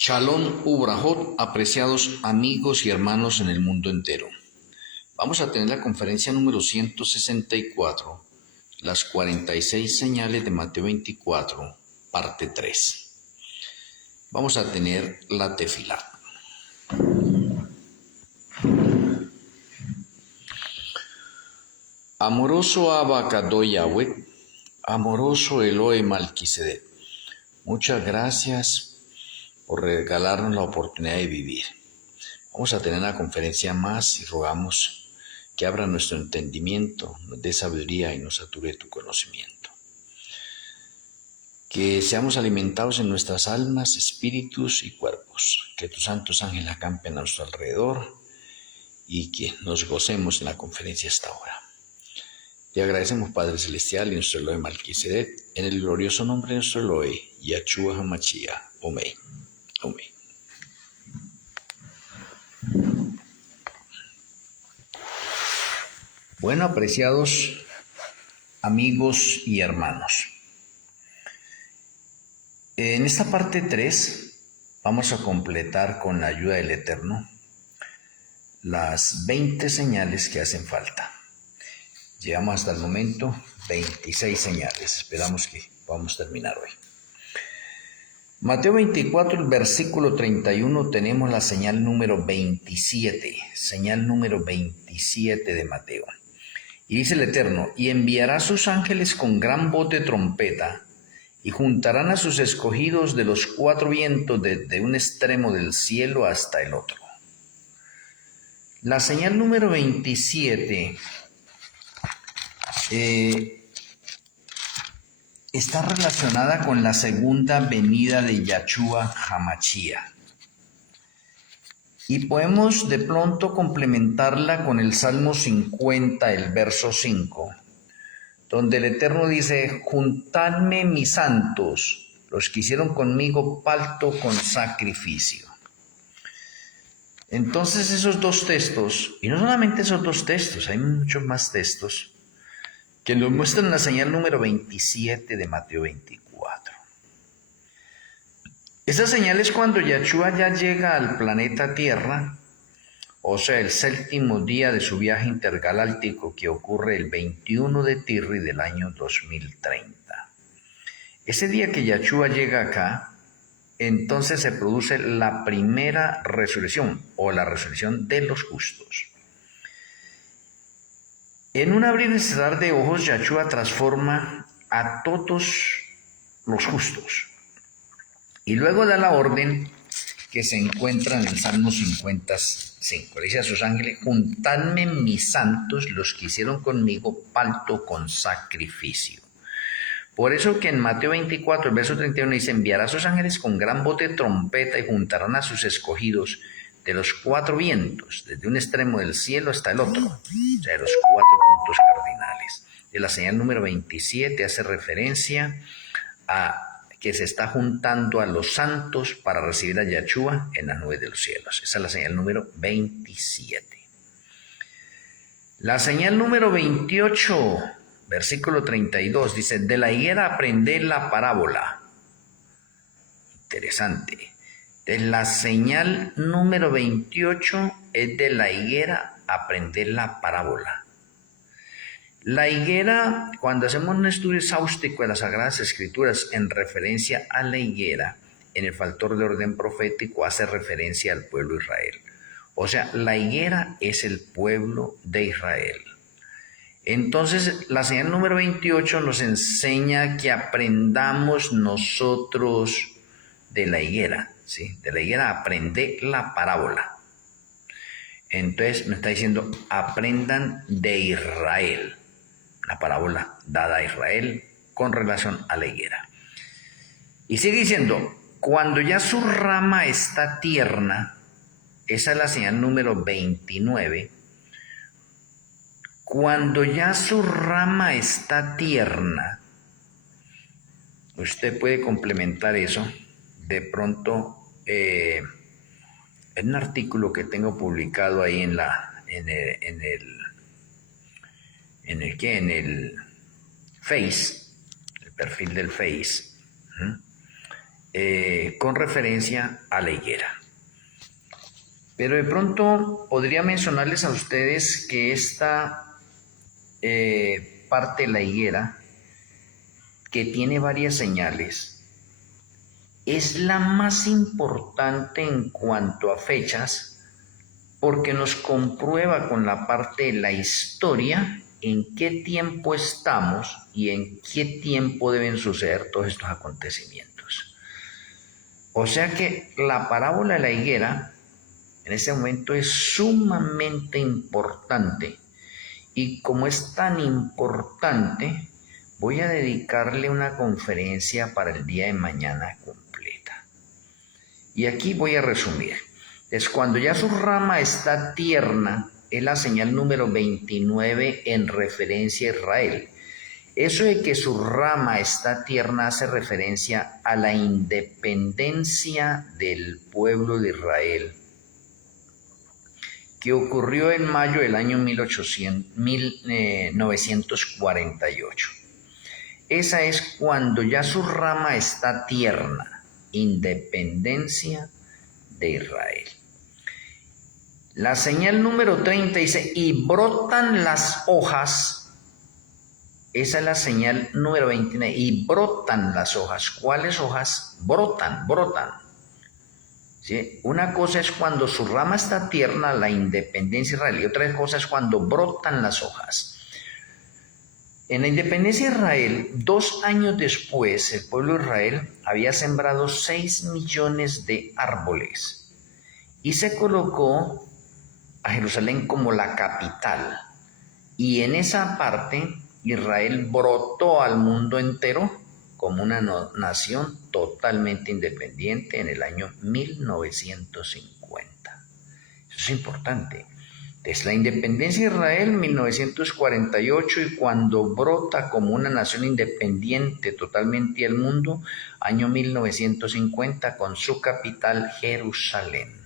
Shalom Ubrahot, apreciados amigos y hermanos en el mundo entero. Vamos a tener la conferencia número 164, las 46 señales de Mateo 24, parte 3. Vamos a tener la tefilá. Amoroso Abba Kadosh Yahweh, amoroso Elohe Malquisedec, muchas gracias por regalarnos la oportunidad de vivir. Vamos a tener una conferencia más y rogamos que abra nuestro entendimiento, nos dé sabiduría y nos sature tu conocimiento. Que seamos alimentados en nuestras almas, espíritus y cuerpos. Que tus santos ángeles acampen a nuestro alrededor y que nos gocemos en la conferencia hasta ahora. Te agradecemos, Padre Celestial, y nuestro Elohe Malquisedec, en el glorioso nombre de nuestro Elohe, Yahshua HaMashiach. Amén. Amén. Bueno, apreciados amigos y hermanos, en esta parte 3 vamos a completar con la ayuda del Eterno las 20 señales que hacen falta. Llevamos hasta el momento 26 señales, esperamos que podamos terminar hoy. Mateo 24, el versículo 31, tenemos la señal número 27, señal número 27 de Mateo. Y dice el Eterno, y enviará sus ángeles con gran voz de trompeta, y juntarán a sus escogidos de los cuatro vientos desde un extremo del cielo hasta el otro. La señal número 27 está relacionada con la segunda venida de Yahshua HaMashiach. Y podemos de pronto complementarla con el Salmo 50, el verso 5, donde el Eterno dice, juntadme mis santos, los que hicieron conmigo pacto con sacrificio. Entonces esos dos textos, y no solamente esos dos textos, hay muchos más textos, que nos muestran la señal número 27 de Mateo 24. Esa señal es cuando Yahshua ya llega al planeta Tierra, o sea, el séptimo día de su viaje intergaláctico que ocurre el 21 de Tirri del año 2030. Ese día que Yahshua llega acá, entonces se produce la primera resurrección, o la resurrección de los justos. En un abrir y cerrar de ojos, Yahshua transforma a todos los justos. Y luego da la orden que se encuentra en el Salmo 55. Le dice a sus ángeles, juntadme mis santos, los que hicieron conmigo pacto con sacrificio. Por eso que en Mateo 24, el verso 31 dice, enviará a sus ángeles con gran voz de trompeta y juntarán a sus escogidos de los cuatro vientos, desde un extremo del cielo hasta el otro, o sea, de los cuatro puntos cardinales. De la señal número 27 hace referencia a que se está juntando a los santos para recibir a Yahshua en las nubes de los cielos. Esa es la señal número 27. La señal número 28, versículo 32, dice, de la higuera aprended la parábola. Interesante. De la señal número 28 es de la higuera aprender la parábola. La higuera, cuando hacemos un estudio exhaustivo de las Sagradas Escrituras en referencia a la higuera, en el factor de orden profético hace referencia al pueblo de Israel. O sea, la higuera es el pueblo de Israel. Entonces, la señal número 28 nos enseña que aprendamos nosotros de la higuera, ¿sí? De la higuera aprende la parábola. Entonces, me está diciendo, aprendan de Israel. La parábola dada a Israel con relación a la higuera. Y sigue diciendo, cuando ya su rama está tierna, esa es la señal número 29, cuando ya su rama está tierna, usted puede complementar eso, de pronto, en un artículo que tengo publicado ahí en el Face, el perfil del Face, con referencia a la higuera. Pero de pronto podría mencionarles a ustedes que esta parte de la higuera, que tiene varias señales, es la más importante en cuanto a fechas, porque nos comprueba con la parte de la historia en qué tiempo estamos y en qué tiempo deben suceder todos estos acontecimientos. O sea que la parábola de la higuera en ese momento es sumamente importante, y como es tan importante, voy a dedicarle una conferencia para el día de mañana completa. Y aquí voy a resumir. Es cuando ya su rama está tierna, es la señal número 29 en referencia a Israel. Eso de que su rama está tierna hace referencia a la independencia del pueblo de Israel, que ocurrió en mayo del año 1948. Esa es cuando ya su rama está tierna, independencia de Israel. La señal número 30 dice, y brotan las hojas. Esa es la señal número 29, y brotan las hojas. ¿Cuáles hojas? Brotan. ¿Sí? Una cosa es cuando su rama está tierna, la independencia de Israel, y otra cosa es cuando brotan las hojas. En la independencia de Israel, 2 años después, el pueblo de Israel había sembrado 6 millones de árboles y se colocó a Jerusalén como la capital. Y en esa parte, Israel brotó al mundo entero como una nación totalmente independiente en el año 1950. Eso es importante. Desde la independencia de Israel, 1948, y cuando brota como una nación independiente totalmente al mundo, año 1950, con su capital Jerusalén.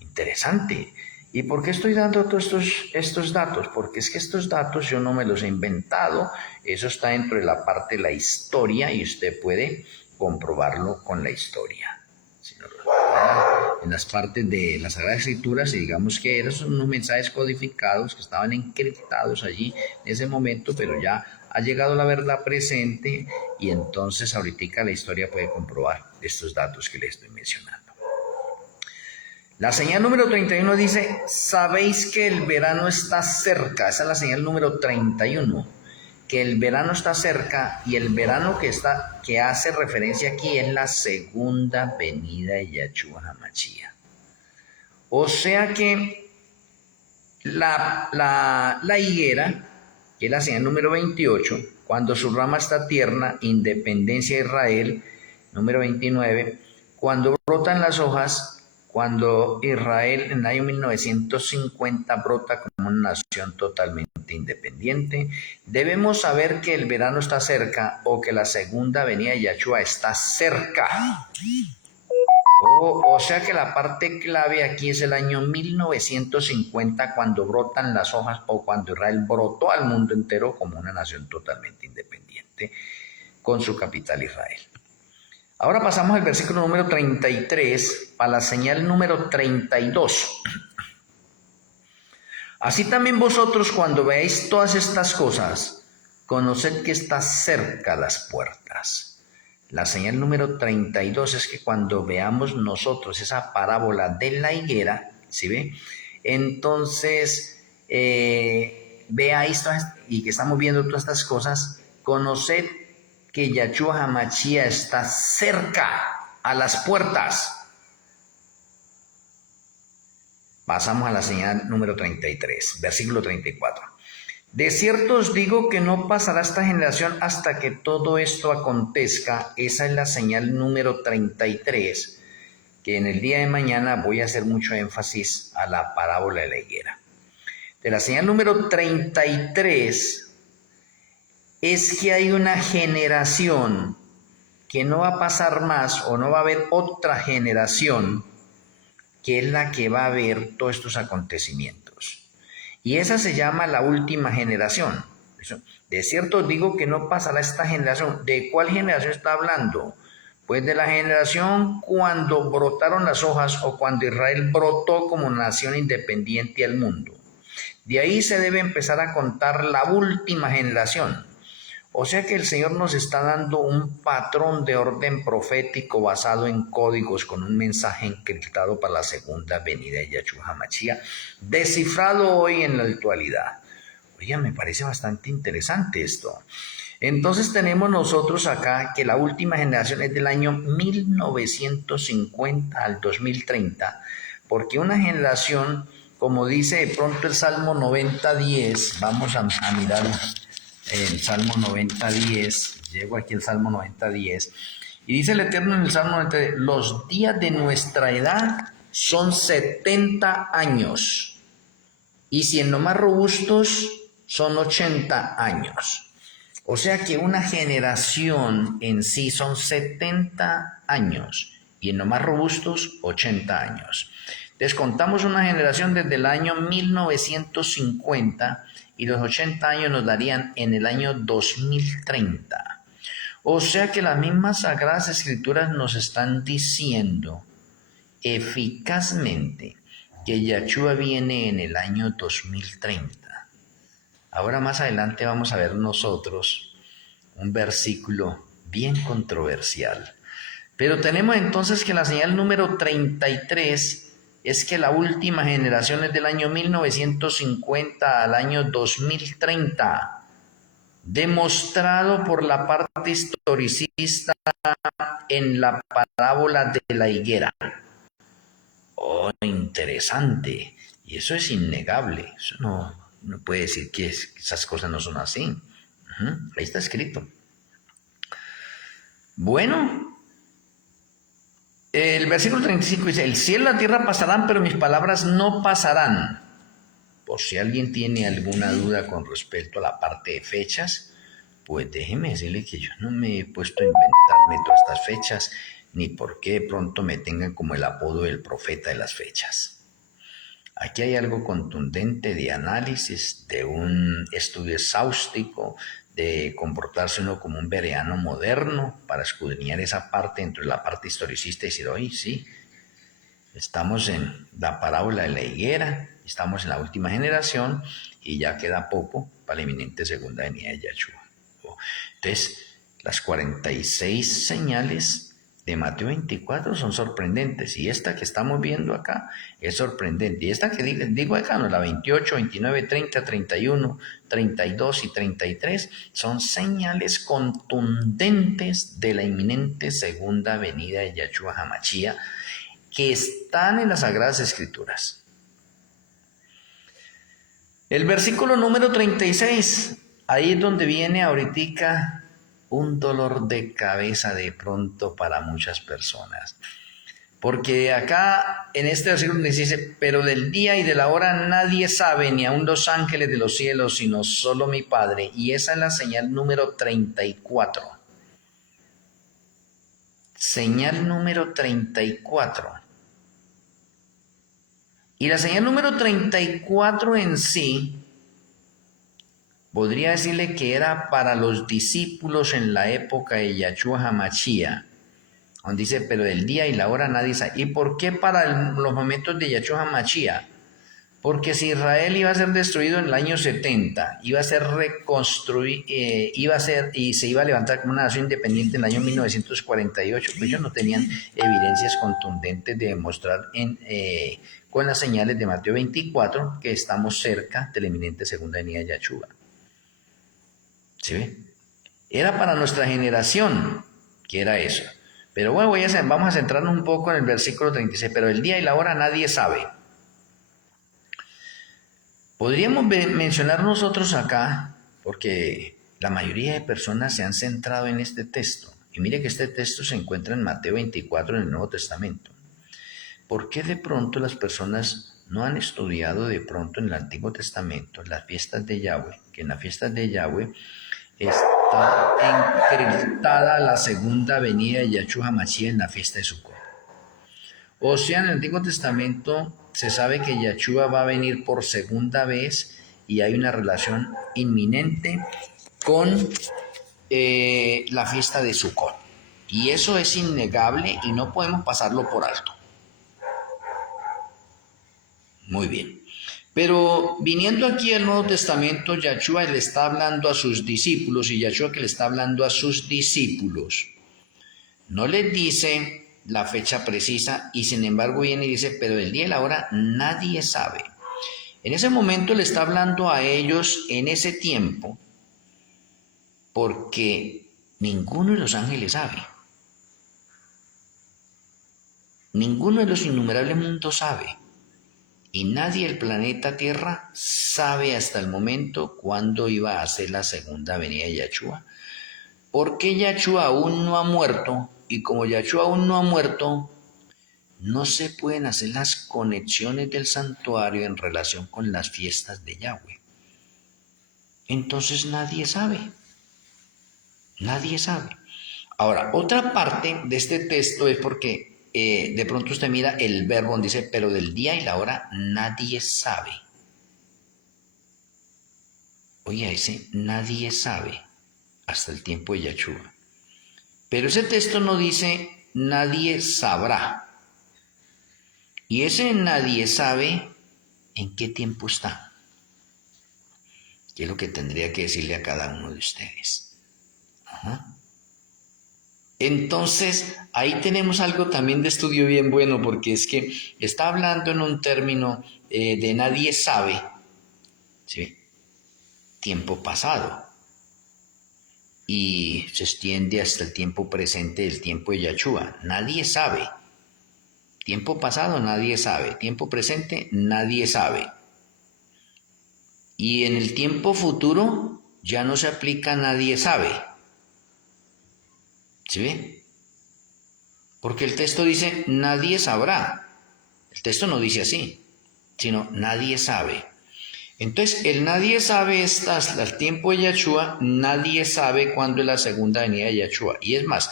Interesante. ¿Y por qué estoy dando todos estos datos? Porque es que estos datos yo no me los he inventado, eso está dentro de la parte de la historia y usted puede comprobarlo con la historia. Si no, en las partes de las Sagradas Escrituras, y digamos que eran unos mensajes codificados que estaban encriptados allí en ese momento, pero ya ha llegado la verdad presente, y entonces ahorita la historia puede comprobar estos datos que les estoy mencionando. La señal número 31 dice, sabéis que el verano está cerca. Esa es la señal número 31, que el verano está cerca, y el verano que hace referencia aquí es la segunda venida de Yahshua HaMashiach. O sea que la higuera, que es la señal número 28, cuando su rama está tierna, independencia de Israel, número 29, cuando brotan las hojas, cuando Israel en el año 1950 brota como una nación totalmente independiente, debemos saber que el verano está cerca, o que la segunda venida de Yahshua está cerca. O sea que la parte clave aquí es el año 1950, cuando brotan las hojas, o cuando Israel brotó al mundo entero como una nación totalmente independiente, con su capital Israel. Ahora pasamos al versículo número 33, a la señal número 32. Así también vosotros, cuando veáis todas estas cosas, conoced que está cerca las puertas. La señal número 32 es que cuando veamos nosotros esa parábola de la higuera, ¿sí ve? Entonces, veáis y que estamos viendo todas estas cosas, conoced que Yahshua HaMashiach está cerca, a las puertas. Pasamos a la señal número 33, versículo 34. De cierto os digo que no pasará esta generación hasta que todo esto acontezca. Esa es la señal número 33, que en el día de mañana voy a hacer mucho énfasis a la parábola de la higuera. De la señal número 33 es que hay una generación que no va a pasar más, o no va a haber otra generación que es la que va a ver todos estos acontecimientos. Y esa se llama la última generación. De cierto digo que no pasará esta generación. ¿De cuál generación está hablando? pues de la generación cuando brotaron las hojas o cuando Israel brotó como nación independiente al mundo. De ahí se debe empezar a contar la última generación. O sea que el Señor nos está dando un patrón de orden profético basado en códigos con un mensaje encriptado para la segunda venida de Yahshua HaMashiach, descifrado hoy en la actualidad. Oye, me parece bastante interesante esto. Entonces tenemos nosotros acá que la última generación es del año 1950 al 2030, porque una generación, como dice de pronto el Salmo 90:10, vamos a mirar el Salmo 90:10, llego aquí al Salmo 90:10, y dice el Eterno en el Salmo 90:10, los días de nuestra edad son 70 años, y si en lo más robustos son 80 años. O sea que una generación en sí son 70 años y en lo más robustos 80 años. Descontamos una generación desde el año 1950 y los 80 años nos darían en el año 2030. O sea que las mismas Sagradas Escrituras nos están diciendo eficazmente que Yahshua viene en el año 2030. Ahora más adelante vamos a ver nosotros un versículo bien controversial. Pero tenemos entonces que la señal número 33 es que la última generación es del año 1950 al año 2030, demostrado por la parte historicista en la parábola de la higuera. Oh, interesante. Y eso es innegable. Eso no puede decir que esas cosas no son así. Ahí está escrito. Bueno, el versículo 35 dice, el cielo y la tierra pasarán, pero mis palabras no pasarán. Por si alguien tiene alguna duda con respecto a la parte de fechas, pues déjeme decirle que yo no me he puesto a inventarme todas estas fechas, ni por qué de pronto me tengan como el apodo del profeta de las fechas. Aquí hay algo contundente de análisis, de un estudio exhaustivo, de comportarse uno como un bereano moderno para escudriñar esa parte entre la parte historicista y decir, oye, sí, estamos en la parábola de la higuera, estamos en la última generación y ya queda poco para la inminente segunda venida de Yahshua. Entonces, las 46 señales de Mateo 24 son sorprendentes y esta que estamos viendo acá es sorprendente. Y esta que digo acá, no, la 28, 29, 30, 31, 32 y 33 son señales contundentes de la inminente segunda venida de Yahshua HaMashiach que están en las Sagradas Escrituras. El versículo número 36, ahí es donde viene ahorita un dolor de cabeza de pronto para muchas personas. Porque acá en este versículo dice, pero del día y de la hora nadie sabe, ni aun los ángeles de los cielos, sino solo mi Padre. Y esa es la señal número 34. Señal número 34. Y la señal número 34 en sí, podría decirle que era para los discípulos en la época de Yahshua HaMashiach, donde dice, pero el día y la hora nadie sabe. ¿Y por qué para los momentos de Yahshua HaMashiach? Porque si Israel iba a ser destruido en el año 70, iba a ser reconstruido, y se iba a levantar como una nación independiente en el año 1948, pues ellos no tenían evidencias contundentes de demostrar con las señales de Mateo 24 que estamos cerca de la inminente segunda venida de Yahshua. ¿Sí ve? Era para nuestra generación que era eso. Pero bueno, vamos a centrarnos un poco en el versículo 36. Pero el día y la hora nadie sabe. Podríamos mencionar nosotros acá, porque la mayoría de personas se han centrado en este texto. Y mire que este texto se encuentra en Mateo 24 en el Nuevo Testamento. ¿Por qué de pronto las personas no han estudiado de pronto en el Antiguo Testamento las fiestas de Yahweh? Que en las fiestas de Yahweh está encriptada la segunda venida de Yahshua HaMashiach en la fiesta de Sukkot. O sea, en el Antiguo Testamento se sabe que Yahshua va a venir por segunda vez y hay una relación inminente con la fiesta de Sukkot. Y eso es innegable y no podemos pasarlo por alto. Muy bien. Pero viniendo aquí al Nuevo Testamento, Yahshua le está hablando a sus discípulos, y Yahshua que le está hablando a sus discípulos, no les dice la fecha precisa, y sin embargo viene y dice, pero el día y la hora nadie sabe. En ese momento le está hablando a ellos en ese tiempo, porque ninguno de los ángeles sabe. Ninguno de los innumerables mundos sabe. Y nadie del planeta Tierra sabe hasta el momento cuándo iba a ser la segunda venida de Yahshua. Porque Yahshua aún no ha muerto, y como Yahshua aún no ha muerto, no se pueden hacer las conexiones del santuario en relación con las fiestas de Yahweh. Entonces nadie sabe. Nadie sabe. Ahora, otra parte de este texto es porque de pronto usted mira el verbo donde dice, pero del día y la hora nadie sabe. Oye, ese nadie sabe hasta el tiempo de Yahshua. Pero ese texto no dice nadie sabrá. Y ese nadie sabe en qué tiempo está. Que es lo que tendría que decirle a cada uno de ustedes. Ajá. Entonces, ahí tenemos algo también de estudio bien bueno, porque es que está hablando en un término de nadie sabe, ¿sí? Tiempo pasado, y se extiende hasta el tiempo presente del tiempo de Yahshua. Nadie sabe. Tiempo pasado, nadie sabe. Tiempo presente, nadie sabe. Y en el tiempo futuro ya no se aplica nadie sabe. ¿Sí ve? Porque el texto dice nadie sabrá. El texto no dice así, sino nadie sabe. Entonces, el nadie sabe hasta el tiempo de Yahshua, nadie sabe cuándo es la segunda venida de Yahshua. Y es más,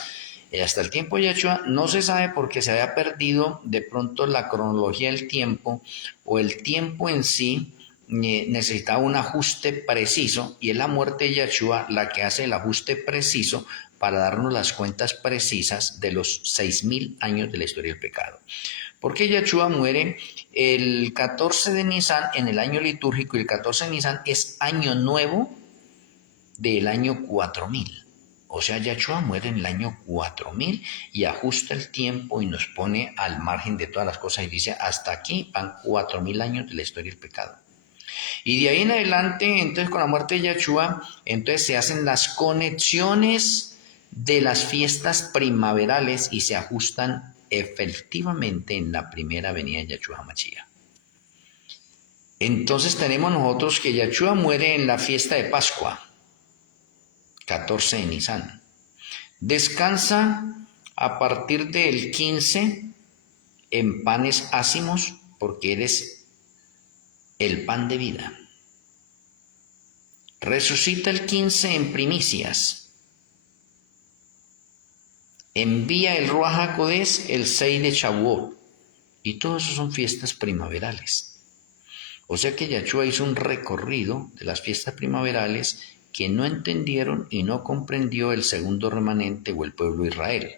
hasta el tiempo de Yahshua no se sabe porque se había perdido de pronto la cronología del tiempo, o el tiempo en sí necesitaba un ajuste preciso, y es la muerte de Yahshua la que hace el ajuste preciso para darnos las cuentas precisas de los 6.000 años de la historia del pecado. Porque Yahshua muere el 14 de Nisan en el año litúrgico, y el 14 de Nisan es año nuevo del año 4000. O sea, Yahshua muere en el año 4000 y ajusta el tiempo y nos pone al margen de todas las cosas y dice, hasta aquí van 4000 años de la historia del pecado. Y de ahí en adelante, entonces con la muerte de Yahshua, entonces se hacen las conexiones de las fiestas primaverales y se ajustan efectivamente en la primera venida de Yahshua HaMashiach. Entonces tenemos nosotros que Yahshua muere en la fiesta de Pascua, 14 de Nisan. Descansa a partir del 15 en panes ácimos, porque eres el pan de vida. Resucita el 15 en primicias. Envía el Ruaj HaKodesh el 6 de Shavuot. Y todo eso son fiestas primaverales. O sea que Yahshua hizo un recorrido de las fiestas primaverales que no entendieron y no comprendió el segundo remanente o el pueblo de Israel.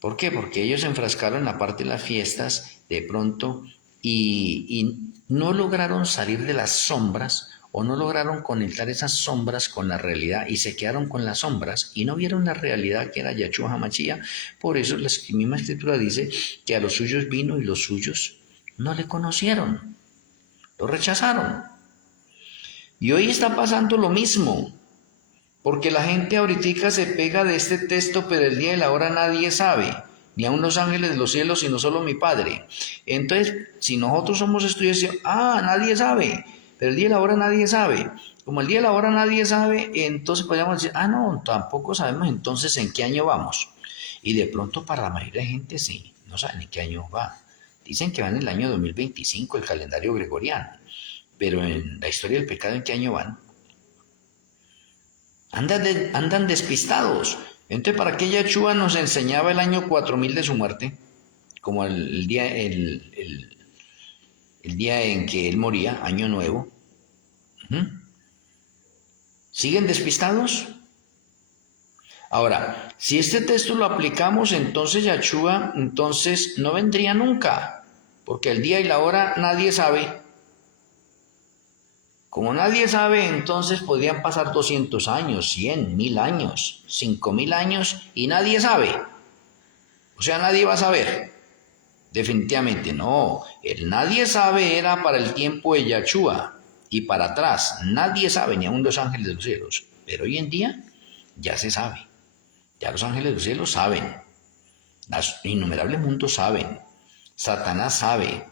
¿Por qué? Porque ellos se enfrascaron en la parte de las fiestas de pronto y no lograron salir de las sombras, o no lograron conectar esas sombras con la realidad, y se quedaron con las sombras y no vieron la realidad que era Yahshua HaMashiach. Por eso la misma escritura dice que a los suyos vino y los suyos no le conocieron, lo rechazaron. Y hoy está pasando lo mismo, porque la gente ahorita se pega de este texto, pero el día y la hora nadie sabe, ni aun los ángeles de los cielos, sino solo mi Padre. Entonces, si nosotros somos estudiantes, nadie sabe, pero el día y la hora nadie sabe. Como el día y la hora nadie sabe, entonces podríamos decir, no, tampoco sabemos entonces en qué año vamos. Y de pronto para la mayoría de gente sí, no saben en qué año va. Dicen que van en el año 2025, el calendario gregoriano, pero en la historia del pecado, ¿en qué año van? Andan despistados. Entonces, ¿para qué Yahshua nos enseñaba el año 4000 de su muerte? Como el día en que él moría, año nuevo. ¿Siguen despistados? Ahora, si este texto lo aplicamos, entonces Yahshua, entonces no vendría nunca, porque el día y la hora nadie sabe. Como nadie sabe, entonces podrían pasar 200 años, 100, 1000 años, 5000 años y nadie sabe. O sea, nadie va a saber. Definitivamente no. El nadie sabe era para el tiempo de Yahshua y para atrás. Nadie sabe, ni aun los ángeles de los cielos. Pero hoy en día ya se sabe. Ya los ángeles de los cielos saben. Los innumerables mundos saben. Satanás sabe.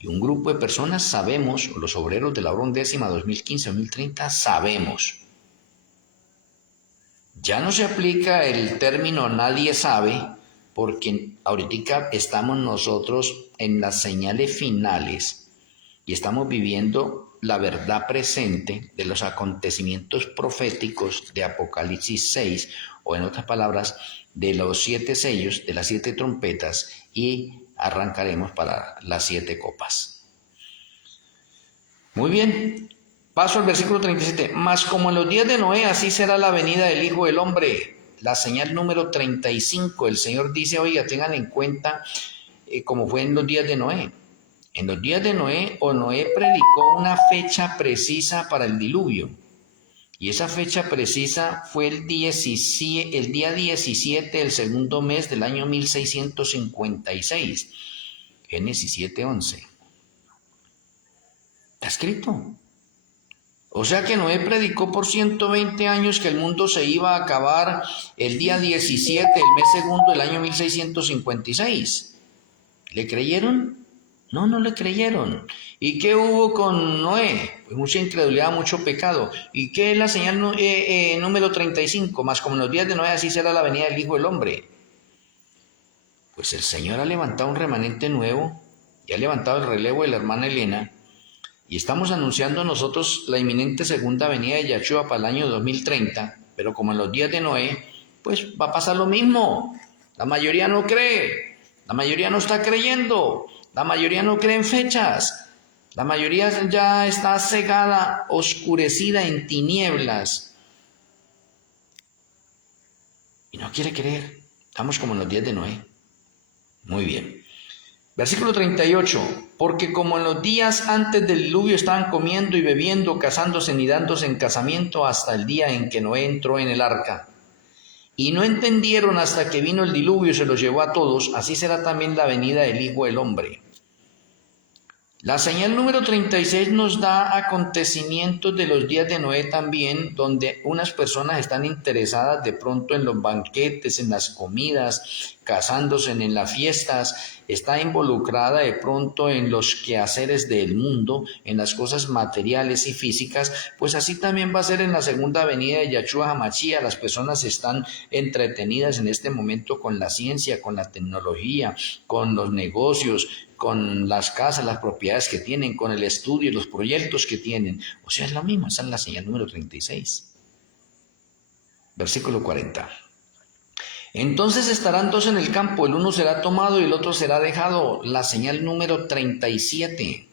Y un grupo de personas sabemos, los obreros de la hora undécima 2015-2030 sabemos. Ya no se aplica el término nadie sabe, porque ahorita estamos nosotros en las señales finales y estamos viviendo la verdad presente de los acontecimientos proféticos de Apocalipsis 6, o en otras palabras, de los 7 sellos, de las 7 trompetas, y arrancaremos para las 7 copas. Muy bien, paso al versículo 37. Mas como en los días de Noé, así será la venida del Hijo del Hombre. La señal número 35, el Señor dice, oiga, tengan en cuenta como fue en los días de Noé. En los días de Noé, Noé predicó una fecha precisa para el diluvio. Y esa fecha precisa fue el día 17 del segundo mes del año 1656. Génesis 7:11. Está escrito. O sea que Noé predicó por 120 años que el mundo se iba a acabar el día 17 del mes segundo del año 1656. ¿Le creyeron? No, no le creyeron. ¿Y qué hubo con Noé? Pues mucha incredulidad, mucho pecado. ¿Y qué es la señal número 35? Más como en los días de Noé, así será la venida del Hijo del Hombre. Pues el Señor ha levantado un remanente nuevo y ha levantado el relevo de la hermana Elena. Y estamos anunciando nosotros la inminente segunda venida de Yahshua para el año 2030. Pero como en los días de Noé, pues va a pasar lo mismo. La mayoría no cree. La mayoría no está creyendo. La mayoría no cree en fechas. La mayoría ya está cegada, oscurecida en tinieblas. Y no quiere creer. Estamos como en los días de Noé. Muy bien. Versículo 38. Porque como en los días antes del diluvio estaban comiendo y bebiendo, casándose y dándose en casamiento hasta el día en que Noé entró en el arca. Y no entendieron hasta que vino el diluvio y se los llevó a todos, así será también la venida del Hijo del Hombre. La señal número 36 nos da acontecimientos de los días de Noé también, donde unas personas están interesadas de pronto en los banquetes, en las comidas, casándose en las fiestas, está involucrada de pronto en los quehaceres del mundo, en las cosas materiales y físicas, pues así también va a ser en la segunda venida de Yahshua HaMashiach. Las personas están entretenidas en este momento con la ciencia, con la tecnología, con los negocios, con las casas, las propiedades que tienen, con el estudio, los proyectos que tienen. O sea, es lo mismo, esa es la señal número 36. Versículo 40. Entonces estarán dos en el campo, el uno será tomado y el otro será dejado. La señal número 37.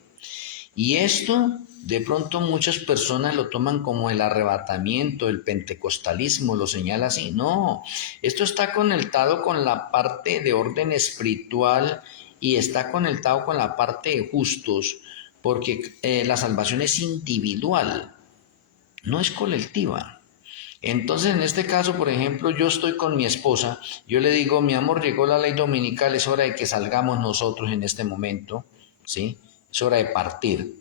Y esto, de pronto muchas personas lo toman como el arrebatamiento, el pentecostalismo, lo señala así. No, esto está conectado con la parte de orden espiritual y está conectado con la parte de justos, porque la salvación es individual, no es colectiva. Entonces, en este caso, por ejemplo, yo estoy con mi esposa, yo le digo, mi amor, llegó la ley dominical, es hora de que salgamos nosotros en este momento, ¿sí? Es hora de partir.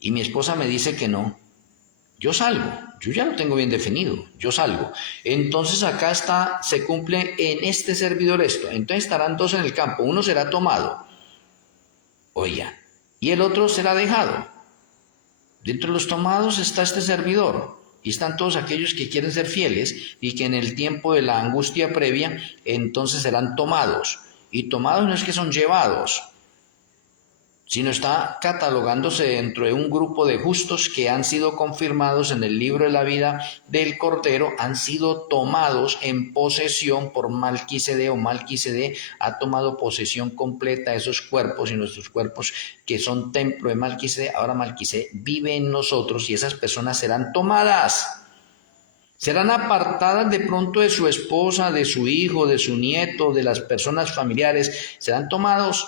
Y mi esposa me dice que no. Yo salgo, yo ya lo tengo bien definido, yo salgo. Entonces acá está, se cumple en este servidor esto. Entonces estarán dos en el campo, uno será tomado, oiga, y el otro será dejado. Dentro de los tomados está este servidor, y están todos aquellos que quieren ser fieles y que en el tiempo de la angustia previa, entonces serán tomados. Y tomados no es que son llevados, sino está catalogándose dentro de un grupo de justos que han sido confirmados en el libro de la vida del Cordero, han sido tomados en posesión por Malquisedec, o Malquisedec ha tomado posesión completa de esos cuerpos, y nuestros cuerpos que son templo de Malquisedec, ahora Malquisedec vive en nosotros y esas personas serán tomadas. Serán apartadas de pronto de su esposa, de su hijo, de su nieto, de las personas familiares. Serán tomados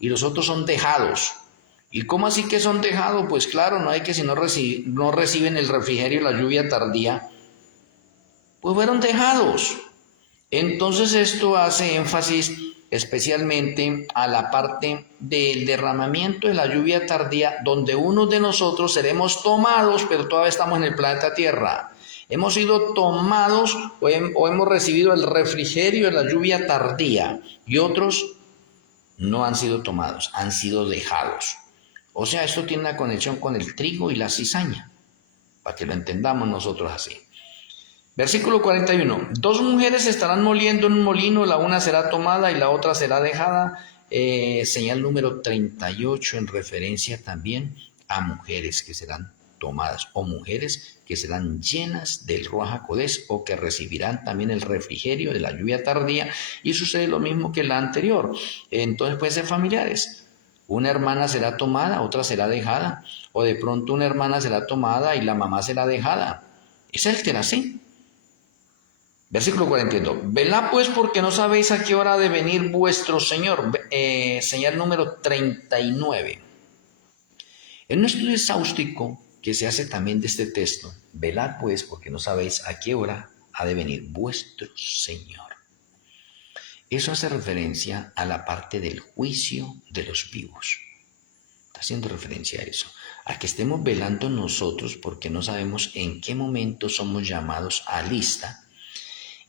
y los otros son dejados. ¿Y cómo así que son dejados? Pues claro, no hay que si no reciben el refrigerio, la lluvia tardía, pues fueron dejados. Entonces esto hace énfasis especialmente a la parte del derramamiento de la lluvia tardía, donde unos de nosotros seremos tomados, pero todavía estamos en el planeta Tierra. Hemos sido tomados o hemos recibido el refrigerio de la lluvia tardía y otros no han sido tomados, han sido dejados. O sea, esto tiene una conexión con el trigo y la cizaña, para que lo entendamos nosotros así. Versículo 41. Dos mujeres estarán moliendo en un molino, la una será tomada y la otra será dejada. Señal número 38 en referencia también a mujeres que serán tomadas o mujeres que serán llenas del Ruaj HaKodesh o que recibirán también el refrigerio de la lluvia tardía, y sucede lo mismo que la anterior. Entonces puede ser familiares. Una hermana será tomada, otra será dejada, o de pronto una hermana será tomada y la mamá será dejada. Es el terasí. Versículo 42. Velad pues porque no sabéis a qué hora ha de venir vuestro Señor. Señal número 39. En un estudio exhaustivo que se hace también de este texto, velad pues porque no sabéis a qué hora ha de venir vuestro Señor. Eso hace referencia a la parte del juicio de los vivos. Está haciendo referencia a eso. A que estemos velando nosotros porque no sabemos en qué momento somos llamados a lista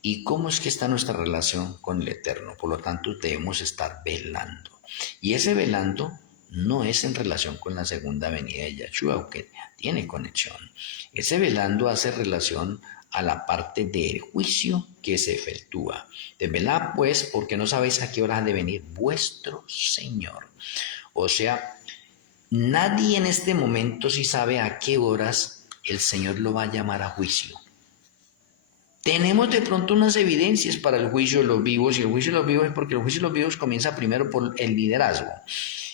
y cómo es que está nuestra relación con el Eterno. Por lo tanto, debemos estar velando. Y ese velando no es en relación con la segunda venida de Yahshua, aunque tiene conexión. Ese velando hace relación a la parte del juicio que se efectúa. De velad pues, porque no sabéis a qué hora ha de venir vuestro Señor. O sea, nadie en este momento sí sabe a qué horas el Señor lo va a llamar a juicio. Tenemos de pronto unas evidencias para el juicio de los vivos, y el juicio de los vivos es porque el juicio de los vivos comienza primero por el liderazgo.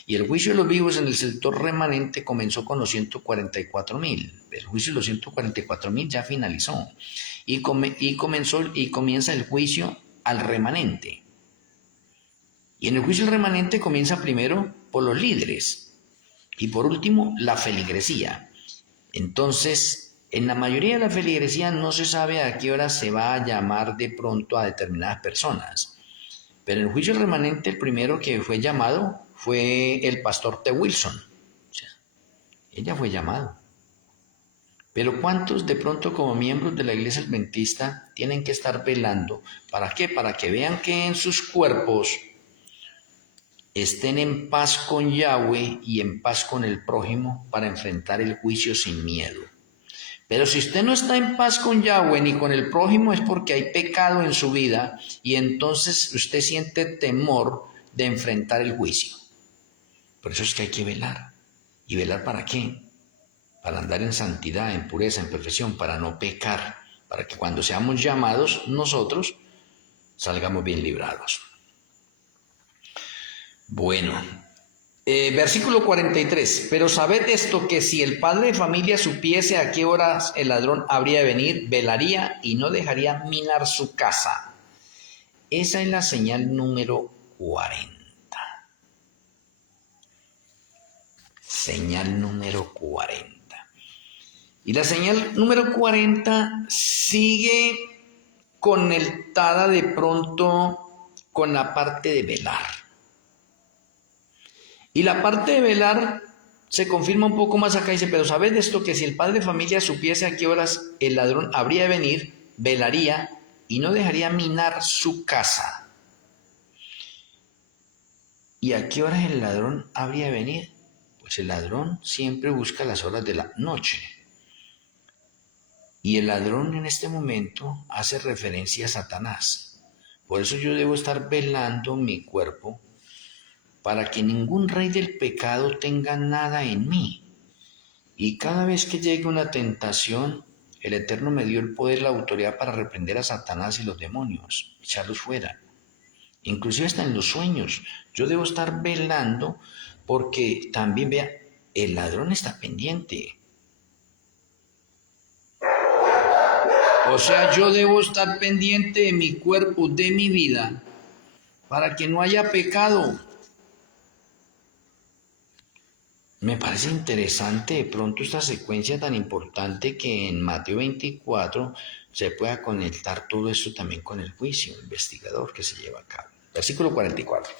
Y el juicio de los vivos en el sector remanente comenzó con los 144.000. El juicio de los 144.000 ya finalizó. Y comienza el juicio al remanente. Y en el juicio del remanente comienza primero por los líderes. Y por último, la feligresía. Entonces, en la mayoría de la feligresía no se sabe a qué hora se va a llamar de pronto a determinadas personas. Pero en el juicio remanente el primero que fue llamado fue el pastor T. Wilson. O sea, ella fue llamado. Pero ¿cuántos de pronto como miembros de la iglesia adventista tienen que estar velando? ¿Para qué? Para que vean que en sus cuerpos estén en paz con Yahweh y en paz con el prójimo para enfrentar el juicio sin miedo. Pero si usted no está en paz con Yahweh ni con el prójimo es porque hay pecado en su vida y entonces usted siente temor de enfrentar el juicio. Por eso es que hay que velar. ¿Y velar para qué? Para andar en santidad, en pureza, en perfección, para no pecar, para que cuando seamos llamados nosotros salgamos bien librados. Bueno. Versículo 43. Pero sabed esto, que si el padre de familia supiese a qué horas el ladrón habría de venir, velaría y no dejaría minar su casa. Esa es la señal número 40. Señal número 40. Y la señal número 40 sigue conectada de pronto con la parte de velar. Y la parte de velar se confirma un poco más acá, dice, pero sabed de esto, que si el padre de familia supiese a qué horas el ladrón habría de venir, velaría y no dejaría minar su casa. ¿Y a qué horas el ladrón habría de venir? Pues el ladrón siempre busca las horas de la noche. Y el ladrón en este momento hace referencia a Satanás. Por eso yo debo estar velando mi cuerpo, para que ningún rey del pecado tenga nada en mí. Y cada vez que llegue una tentación, el Eterno me dio el poder y la autoridad para reprender a Satanás y los demonios, echarlos fuera. Inclusive hasta en los sueños. Yo debo estar velando porque también, vea, el ladrón está pendiente. O sea, yo debo estar pendiente de mi cuerpo, de mi vida, para que no haya pecado. Me parece interesante de pronto esta secuencia tan importante que en Mateo 24 se pueda conectar todo esto también con el juicio investigador que se lleva a cabo. Versículo 44.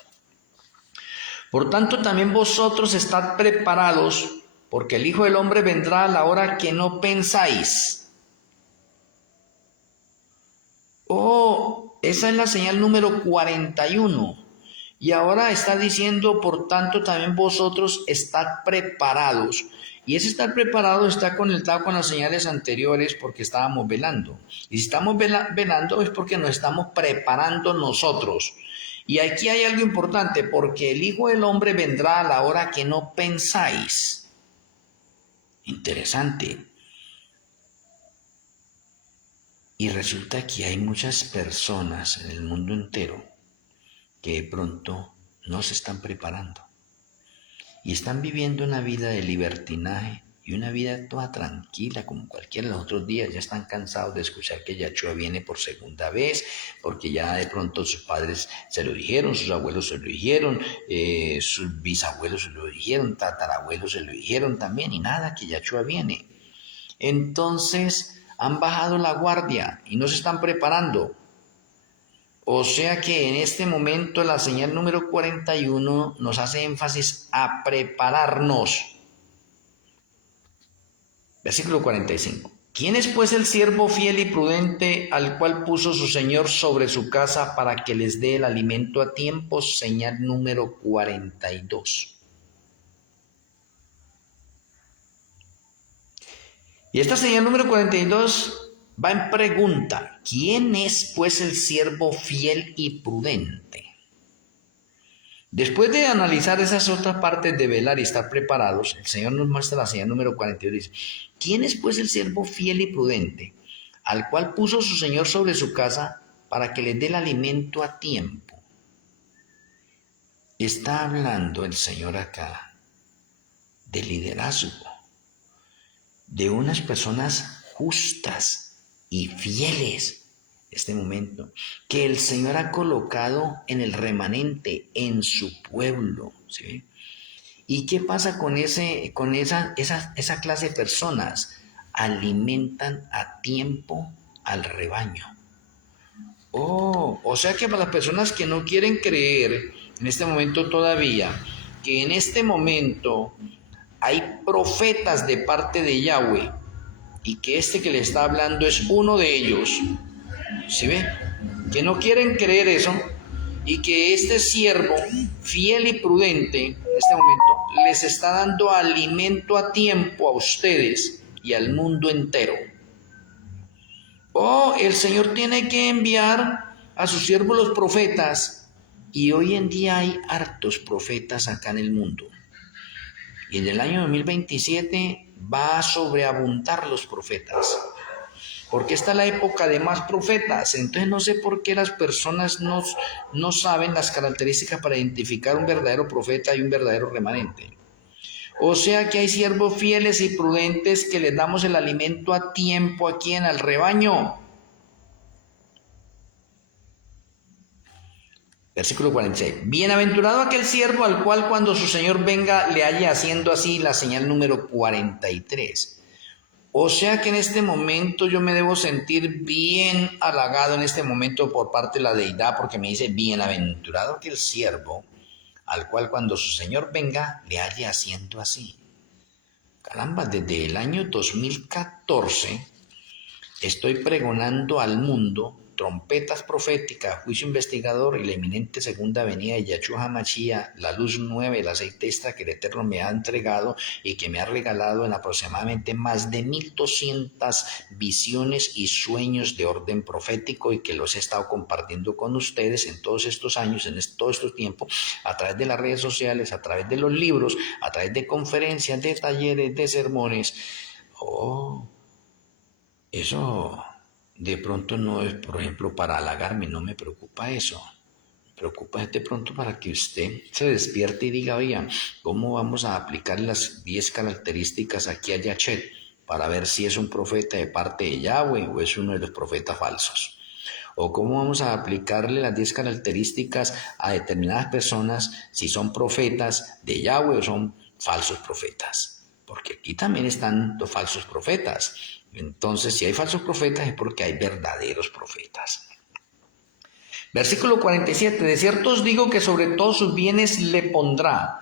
Por tanto, también vosotros estad preparados, porque el Hijo del Hombre vendrá a la hora que no pensáis. Oh, esa es la señal número 41. Y ahora está diciendo, por tanto, también vosotros estad preparados. Y ese estar preparado está conectado con las señales anteriores porque estábamos velando. Y si estamos velando es porque nos estamos preparando nosotros. Y aquí hay algo importante, porque el Hijo del Hombre vendrá a la hora que no pensáis. Interesante. Y resulta que hay muchas personas en el mundo entero que de pronto no se están preparando y están viviendo una vida de libertinaje y una vida toda tranquila como cualquiera de los otros días. Ya están cansados de escuchar que Yahshua viene por segunda vez, porque ya de pronto sus padres se lo dijeron, sus abuelos se lo dijeron, sus bisabuelos se lo dijeron, tatarabuelos se lo dijeron también, y nada, que Yahshua viene. Entonces han bajado la guardia y no se están preparando. O sea que en este momento la señal número 41 nos hace énfasis a prepararnos. Versículo 45. ¿Quién es pues el siervo fiel y prudente al cual puso su señor sobre su casa para que les dé el alimento a tiempo? Señal número 42. Y esta señal número 42 va en pregunta. ¿Quién es pues el siervo fiel y prudente? Después de analizar esas otras partes de velar y estar preparados, el Señor nos muestra la señal número 42 y dice, ¿quién es pues el siervo fiel y prudente, al cual puso su Señor sobre su casa para que les dé el alimento a tiempo? Está hablando el Señor acá de liderazgo, de unas personas justas y fieles, este momento, que el Señor ha colocado en el remanente, en su pueblo, ¿sí? ¿Y qué pasa con esa clase de personas? Alimentan a tiempo al rebaño. Oh, o sea que para las personas que no quieren creer en este momento todavía, que en este momento hay profetas de parte de Yahweh y que este que le está hablando es uno de ellos, ¿sí ve? Que no quieren creer eso y que este siervo fiel y prudente en este momento les está dando alimento a tiempo a ustedes y al mundo entero. Oh, el Señor tiene que enviar a sus siervos los profetas, y hoy en día hay hartos profetas acá en el mundo. Y en el año 2027 va a sobreabundar los profetas, porque esta es la época de más profetas. Entonces no sé por qué las personas no saben las características para identificar un verdadero profeta y un verdadero remanente. O sea que hay siervos fieles y prudentes que les damos el alimento a tiempo aquí en el rebaño. Versículo 46. Bienaventurado aquel siervo al cual cuando su Señor venga le haya haciendo así, la señal número 43. O sea que en este momento yo me debo sentir bien halagado en este momento por parte de la deidad, porque me dice, bienaventurado aquel siervo al cual cuando su Señor venga le haya haciendo así. Caramba, desde el año 2014 estoy pregonando al mundo trompetas proféticas, juicio investigador y la inminente segunda venida de Yahshua HaMashiach, la luz nueva, el aceite extra que el Eterno me ha entregado y que me ha regalado en aproximadamente más de 1200 visiones y sueños de orden profético, y que los he estado compartiendo con ustedes en todos estos años, en todos estos tiempos, a través de las redes sociales, a través de los libros, a través de conferencias, de talleres, de sermones. Oh, eso de pronto no es, por ejemplo, para halagarme, no me preocupa eso. Me preocupa de pronto para que usted se despierte y diga, oiga, ¿cómo vamos a aplicar las 10 características aquí a Yachet? para ver si es un profeta de parte de Yahweh o es uno de los profetas falsos. O cómo vamos a aplicarle las 10 características a determinadas personas si son profetas de Yahweh o son falsos profetas. Porque aquí también están los falsos profetas. Entonces, si hay falsos profetas es porque hay verdaderos profetas. Versículo 47, de cierto os digo que sobre todos sus bienes le pondrá.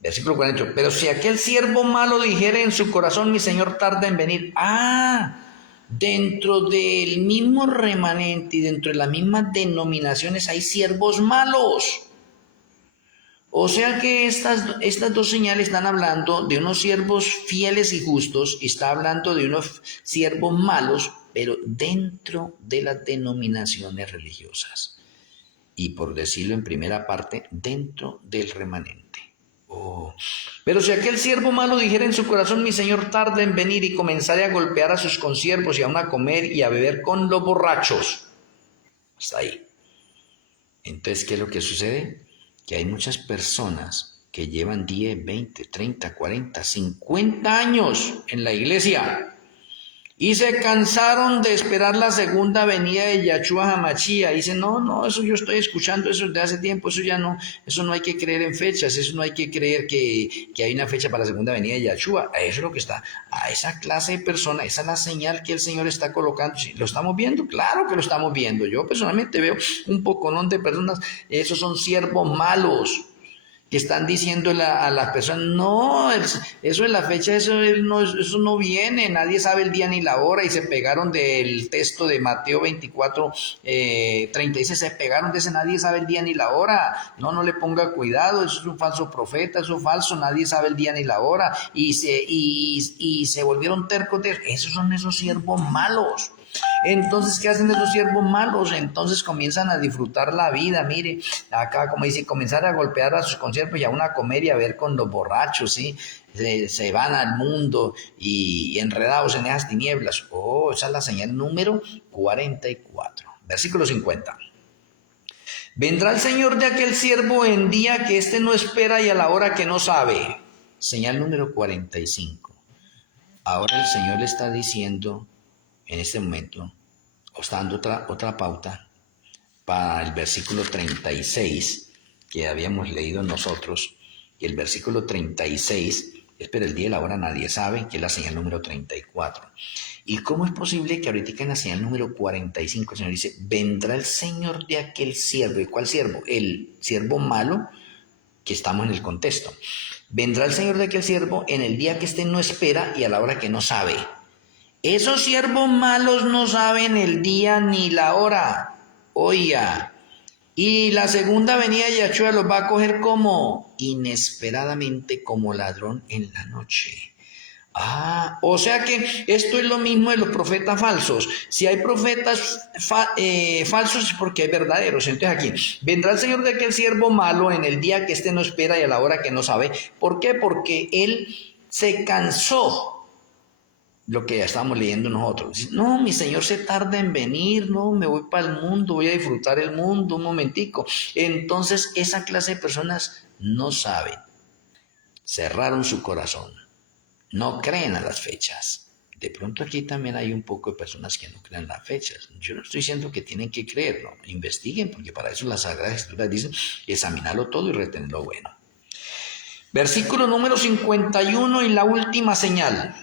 Versículo 48, pero si aquel siervo malo dijere en su corazón, mi señor tarda en venir. Dentro del mismo remanente y dentro de las mismas denominaciones hay siervos malos. O sea que estas dos señales están hablando de unos siervos fieles y justos y está hablando de unos siervos malos, pero dentro de las denominaciones religiosas. Y por decirlo en primera parte, dentro del remanente. Pero si aquel siervo malo dijera en su corazón, mi señor tarda en venir, y comenzare a golpear a sus consiervos y aún a comer y a beber con los borrachos. Hasta ahí. Entonces, ¿qué es lo que sucede? Que hay muchas personas que llevan 10, 20, 30, 40, 50 años en la iglesia y se cansaron de esperar la segunda venida de Yahshua HaMashiach. Dicen, no, eso yo estoy escuchando eso desde hace tiempo, eso no hay que creer en fechas, eso no hay que creer que hay una fecha para la segunda venida de Yahshua. Eso es lo que está, a esa clase de persona, esa es la señal que el Señor está colocando. ¿Lo estamos viendo? Claro que lo estamos viendo. Yo personalmente veo un poconón de personas, esos son siervos malos, que están diciendo a las personas, no, eso es la fecha, eso no viene, nadie sabe el día ni la hora, y se pegaron del texto de Mateo 24, 36, se pegaron de ese, nadie sabe el día ni la hora, no le ponga cuidado, eso es un falso profeta, eso es falso, nadie sabe el día ni la hora, y se volvieron tercos de eso. Esos son esos siervos malos. Entonces, ¿qué hacen esos siervos malos? Entonces comienzan a disfrutar la vida. Mire, acá como dice, comenzar a golpear a sus consiervos y aún a comer y a ver con los borrachos, ¿sí? Se van al mundo y enredados en esas tinieblas. Esa es la señal número 44. Versículo 50. Vendrá el Señor de aquel siervo en día que éste no espera y a la hora que no sabe. Señal número 45. Ahora el Señor le está diciendo en este momento, os está dando otra pauta para el versículo 36 que habíamos leído nosotros, y el versículo 36, espera, el día y la hora nadie sabe, que es la señal número 34. ¿Y cómo es posible que ahorita en la señal número 45 el Señor dice, vendrá el Señor de aquel siervo? ¿Y cuál siervo? El siervo malo, que estamos en el contexto. Vendrá el Señor de aquel siervo en el día que éste no espera y a la hora que no sabe. Esos siervos malos no saben el día ni la hora. Oiga, y la segunda venida de Yahshua los va a coger como inesperadamente, como ladrón en la noche. O sea que esto es lo mismo de los profetas falsos. Si hay profetas falsos es porque hay verdaderos. Entonces aquí, vendrá el Señor de aquel siervo malo en el día que éste no espera y a la hora que no sabe. ¿Por qué? Porque él se cansó. Lo que ya estamos leyendo nosotros. No, mi Señor se tarda en venir, no, me voy para el mundo, voy a disfrutar el mundo un momentico. Entonces esa clase de personas no saben, cerraron su corazón, no creen a las fechas. De pronto aquí también hay un poco de personas que no creen las fechas. Yo no estoy diciendo que tienen que creerlo, investiguen, porque para eso las Sagradas Escrituras dicen examinarlo todo y retener lo bueno. Versículo número 51 y la última señal.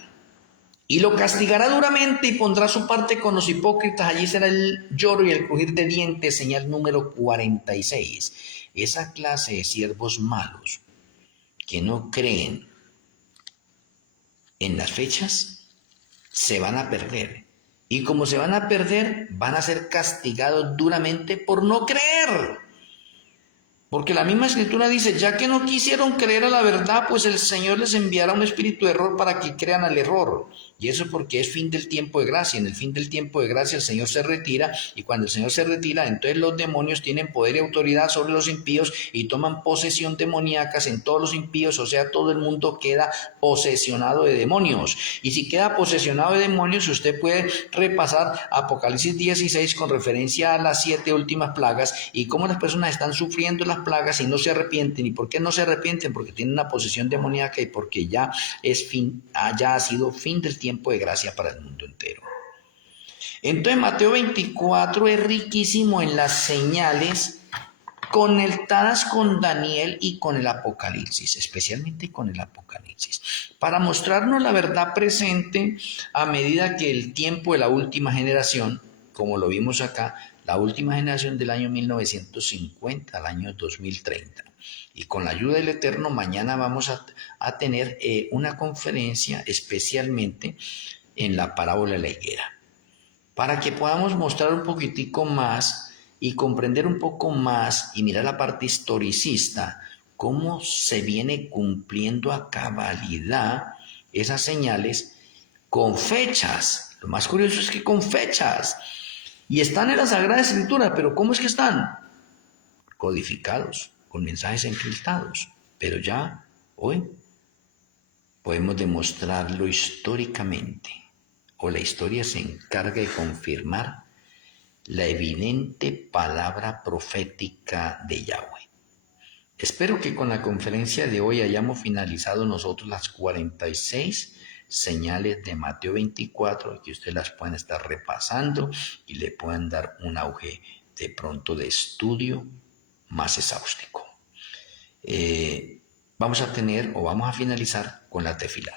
Y lo castigará duramente y pondrá su parte con los hipócritas. Allí será el lloro y el crujir de dientes. Señal número 46. Esa clase de siervos malos que no creen en las fechas se van a perder. Y como se van a perder, van a ser castigados duramente por no creer. Porque la misma Escritura dice, ya que no quisieron creer a la verdad, pues el Señor les enviará un espíritu de error para que crean al error. Y eso porque es fin del tiempo de gracia. En el fin del tiempo de gracia el Señor se retira, y cuando el Señor se retira, entonces los demonios tienen poder y autoridad sobre los impíos y toman posesión demoníacas en todos los impíos, o sea, todo el mundo queda posesionado de demonios. Y si queda posesionado de demonios, usted puede repasar Apocalipsis 16 con referencia a las 7 últimas plagas y cómo las personas están sufriendo las plagas y no se arrepienten. ¿Y por qué no se arrepienten? Porque tienen una posesión demoníaca y porque ya ha sido fin del tiempo de gracia para el mundo entero. Entonces Mateo 24 es riquísimo en las señales conectadas con Daniel y con el Apocalipsis, especialmente con el Apocalipsis, para mostrarnos la verdad presente a medida que el tiempo de la última generación, como lo vimos acá, la última generación del año 1950 al año 2030. Y con la ayuda del Eterno, mañana vamos a tener una conferencia especialmente en la parábola de la higuera, para que podamos mostrar un poquitico más y comprender un poco más y mirar la parte historicista, cómo se viene cumpliendo a cabalidad esas señales con fechas. Lo más curioso es que con fechas. Y están en la Sagrada Escritura, pero ¿cómo es que están? Codificados, con mensajes encriptados. Pero ya hoy podemos demostrarlo históricamente, o la historia se encarga de confirmar la evidente palabra profética de Yahweh. Espero que con la conferencia de hoy hayamos finalizado nosotros las 46 señales de Mateo 24, y que ustedes las puedan estar repasando y le puedan dar un auge de pronto de estudio más exhaustivo. Vamos a finalizar con la tefilá.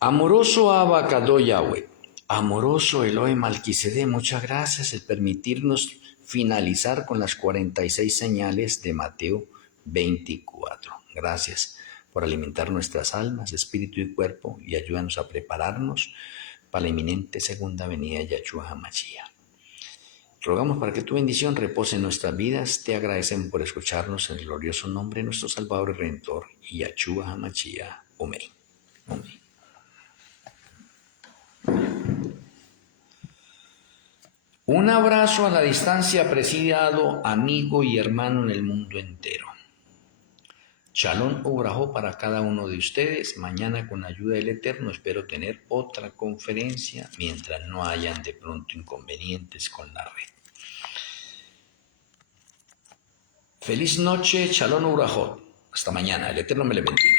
Amoroso Abacadó Yahweh, amoroso Elohim Malquisedec, muchas gracias el permitirnos finalizar con las 46 señales de Mateo 24. Gracias por alimentar nuestras almas, espíritu y cuerpo, y ayúdanos a prepararnos para la inminente segunda venida de Yahshua HaMashiach. Rogamos para que tu bendición repose en nuestras vidas. Te agradecemos por escucharnos en el glorioso nombre de nuestro Salvador y Redentor, Yahshua HaMashiach. Amén. Amén. Un abrazo a la distancia, apreciado amigo y hermano en el mundo entero. Shalom Ubrajó para cada uno de ustedes. Mañana, con la ayuda del Eterno, espero tener otra conferencia mientras no hayan de pronto inconvenientes con la red. Feliz noche, Shalom Ubrajó. Hasta mañana. El Eterno me le bendiga.